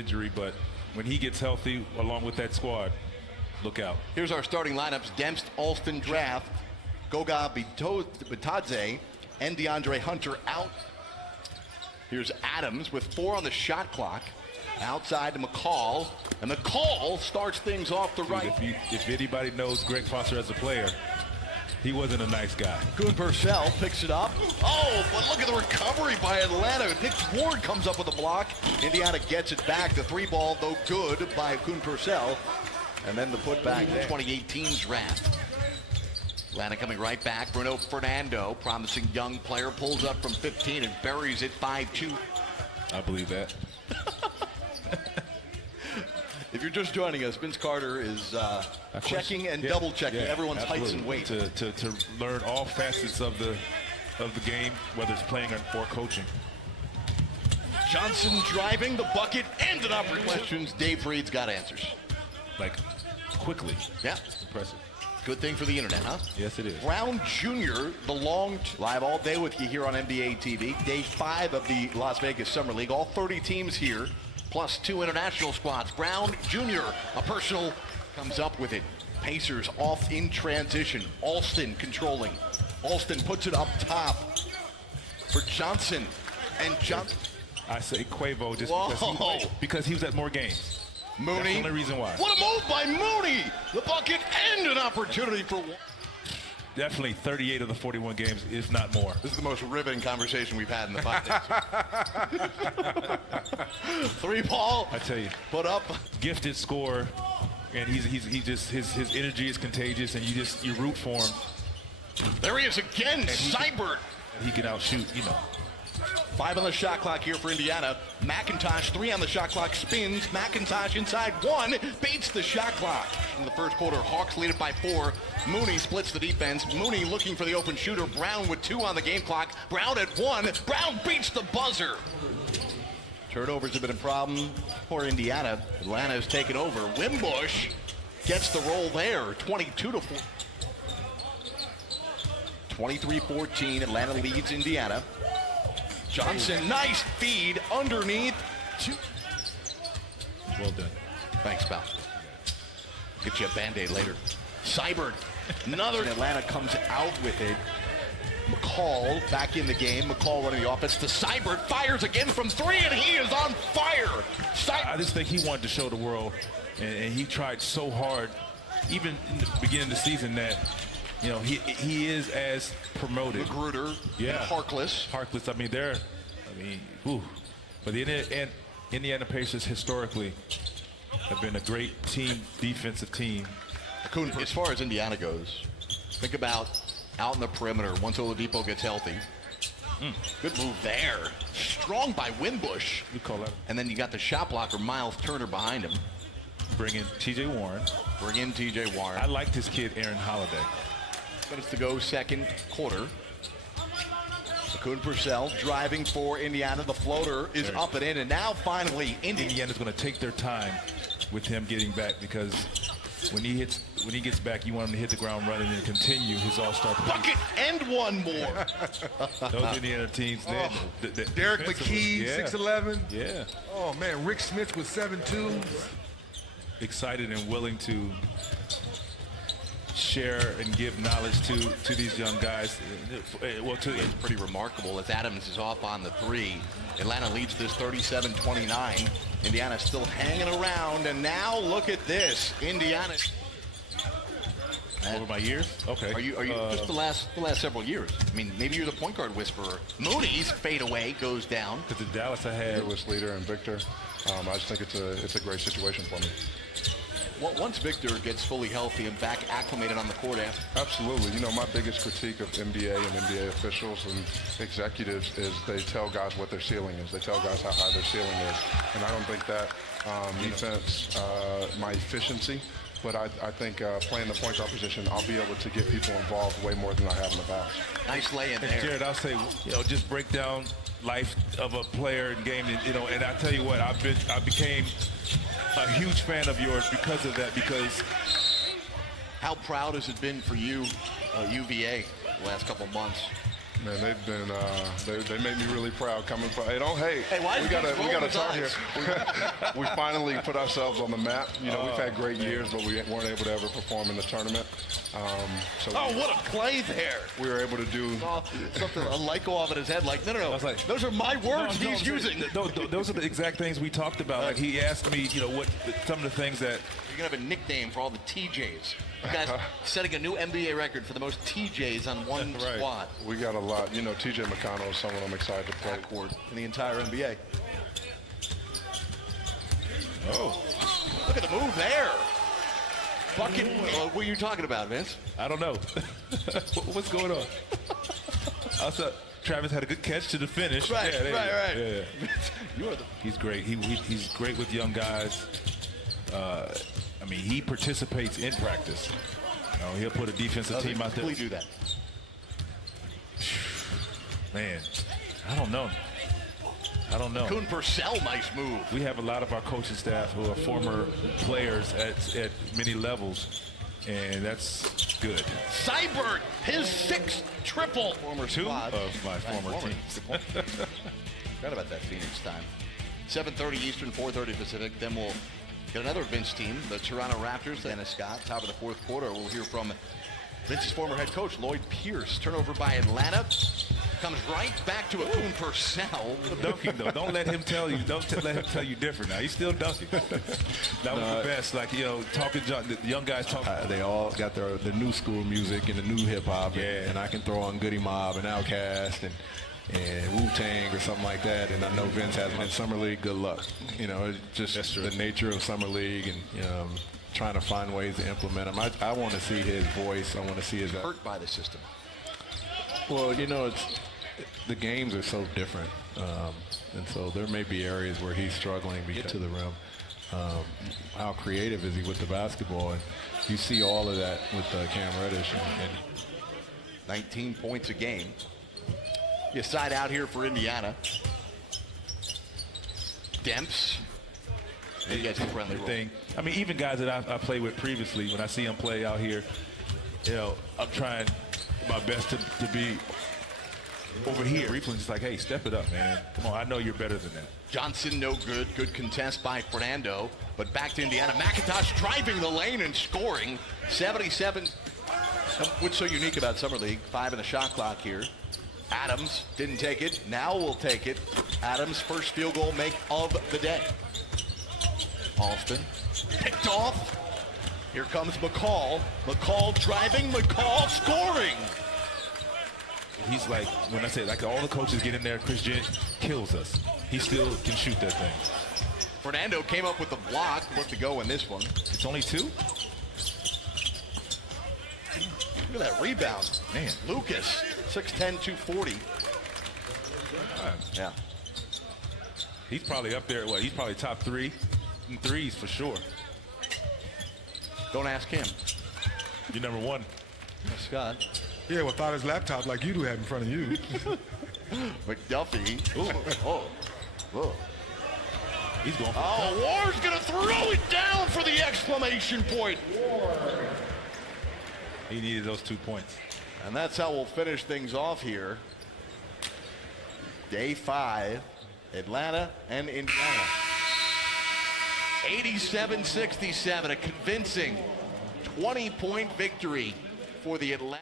injury, but when he gets healthy, along with that squad, look out. Here's our starting lineups. Demst, Alston, Draft, Goga Bitadze, and DeAndre Hunter out. Here's Adams with 4 on the shot clock. Outside to McCall, and McCall starts things off the right. If anybody knows Greg Foster as a player, he wasn't a nice guy. Kuhn Purcell picks it up. Oh, but look at the recovery by Atlanta. Nick Ward comes up with a block. Indiana gets it back. The 3-ball, though good, by Kuhn Purcell. And then the putback there. 2018 draft. Atlanta coming right back. Bruno Fernando, promising young player, pulls up from 15 and buries it 5-2. I believe that. If you're just joining us, Vince Carter is checking and double-checking everyone's heights and weights. To learn all facets of the game, whether it's playing or coaching. Johnson driving the bucket, ended up with questions. Dave Reed's got answers. Like, quickly. Yeah. Impressive. Good thing for the internet, huh? Yes, it is. Brown Jr., live all day with you here on NBA TV. Day 5 of the Las Vegas Summer League. All 30 teams here, plus 2 international squads. Brown Jr., a personal, comes up with it. Pacers off in transition. Alston controlling. Alston puts it up top for Johnson. And Johnson. I say Quavo just because he was at more games. Mooney. That's the only reason why. What a move by Mooney! The bucket and an opportunity for one. Definitely 38 of the 41 games, if not more. This is the most riveting conversation we've had in the 5 days. 3-ball. I tell you. Put up. Gifted scorer, and he just his energy is contagious, and you root for him. There he is again, Seibert. He can outshoot, 5 on the shot clock here for Indiana. McIntosh, 3 on the shot clock, spins. McIntosh inside 1, beats the shot clock. In the first quarter, Hawks lead it by 4. Mooney splits the defense. Mooney looking for the open shooter. Brown with 2 on the game clock. Brown at 1. Brown beats the buzzer. Turnovers have been a problem for Indiana. Atlanta has taken over. Wimbush gets the roll there, 22-4. 23-14, Atlanta leads Indiana. Johnson, nice feed underneath. Well done. Thanks, pal. Get you a Band-Aid later. Seibert, another. Atlanta comes out with it. McCall back in the game. McCall running the offense to Seibert. Fires again from 3, and he is on fire. I just think he wanted to show the world, and he tried so hard, even in the beginning of the season, that he is as promoted. Magruder, and Harkless. Harkless, but the Indiana Pacers historically have been a great team, defensive team. As far as Indiana goes, think about out in the perimeter once Oladipo gets healthy. Good move there. Strong by Wimbush. You call that. And then you got the shot blocker, Miles Turner, behind him. Bring in T.J. Warren. I liked this kid, Aaron Holiday. Minutes to go, second quarter. Kuhn Purcell driving for Indiana. The floater is up and in, and now finally Indiana's going to take their time with him getting back, because when he gets back, you want him to hit the ground running and continue his all-star play. Bucket and one more. Those Indiana teams. Derek McKee, 6'11". Yeah. Oh man, Rick Smith with 7'2". Excited and willing to share and give knowledge to these young guys. It's pretty remarkable as Adams is off on the 3. Atlanta leads this 37-29. Indiana still hanging around, and now look at this. Indiana. Over my years? Okay. Are you just the last several years? I mean, maybe you're the point guard whisperer. Mooney's fadeaway goes down. Because in Dallas I had Lewis, Leader, and Victor. I just think it's a great situation for me. Well, once Victor gets fully healthy and back acclimated on the court, absolutely. My biggest critique of NBA and NBA officials and executives is they tell guys what their ceiling is. They tell guys how high their ceiling is, and I don't think that defense, my efficiency. But I think playing the point guard position, I'll be able to get people involved way more than I have in the past. Nice lay in there. And Jared, I'll say, just break down life of a player and game, and I tell you what, I became a huge fan of yours because of that. Because how proud has it been for you, UVA, the last couple months? Man, they've been they made me really proud coming from. Hey, don't hate. Hey, why we gotta talk here. We finally put ourselves on the map. You know, we've had great years, but we weren't able to ever perform in the tournament. So what a play there! we were able to do Something a light go off in his head. Like, no. I was like, those are my words he's using. Those are the exact things we talked about. Like he asked me, you know, what some of the things that You're gonna have a nickname for all the TJs. You guys setting a new NBA record for the most TJs on one squad. We got a lot. You know, TJ McConnell is someone I'm excited to play. Backcourt in the entire NBA. Oh, Look at the move there. Bucket. What are you talking about, Vince? I don't know. What's going on? I thought Travis had a good catch to the finish. Right. Yeah. He's great. He's great with young guys. I mean, he participates in practice. You know, he'll put a defensive team out there. Please do that. Man, I don't know. Kuhn Purcell, nice move. We have a lot of our coaching staff who are former players at many levels, and that's good. Seibert, his 6th triple. Former Two squad. of my former teams. Forgot about that Phoenix time. 7:30 Eastern, 4:30 Pacific. Then we'll get another Vince team, the Toronto Raptors. Dennis Scott, top of the 4th quarter. We'll hear from Vince's former head coach, Lloyd Pierce. Turnover by Atlanta. Comes right back to a Kuhn Purcell. Dunking though, don't let him tell you. Let him tell you different. Now he's still dunking. That was the best. Like, you know, the young guys talking. They all got their new school music and the new hip hop, and I can throw on Goody Mob and Outkast and Wu-Tang or something like that. And I know Vince has been in Summer League. Good luck. You know, it's just the nature of Summer League and trying to find ways to implement him. I want to see his voice. I want to see his Hurt by the system. Well, you know, the games are so different, and so there may be areas where he's struggling to get to the rim. How creative is he with the basketball? And you see all of that with Cam Reddish. And 19 points a game. You side out here for Indiana. Demps. He gets a friendly thing. I mean, even guys that I played with previously, when I see them play out here, you know, I'm trying my best to be over here. Briefly, just like, hey, step it up, man. Come on, I know you're better than that. Johnson, no good. Good contest by Fernando. But back to Indiana. McIntosh driving the lane and scoring. 77. What's so unique about Summer League? 5 in the shot clock here. Adams didn't take it. Now will take it. Adams' first field goal make of the day. Alston picked off. Here comes McCall. McCall driving. McCall scoring. He's like, when I say, like, all the coaches get in there, Chris Jent kills us. He still can shoot that thing. Fernando came up with the block. What to go in this one? It's only 2? Look at that rebound. Man. Lucas, 6'10", 240. Yeah. He's probably up there. He's probably top 3 in threes for sure. Don't ask him. You're number 1. Scott. Yeah, without his laptop like you do have in front of you. McDuffie. Whoa. He's going for Ward's going to throw it down for the exclamation point. He needed those 2 points. And that's how we'll finish things off here. Day 5, Atlanta and Indiana. 87-67, a convincing 20-point victory for the Atlanta.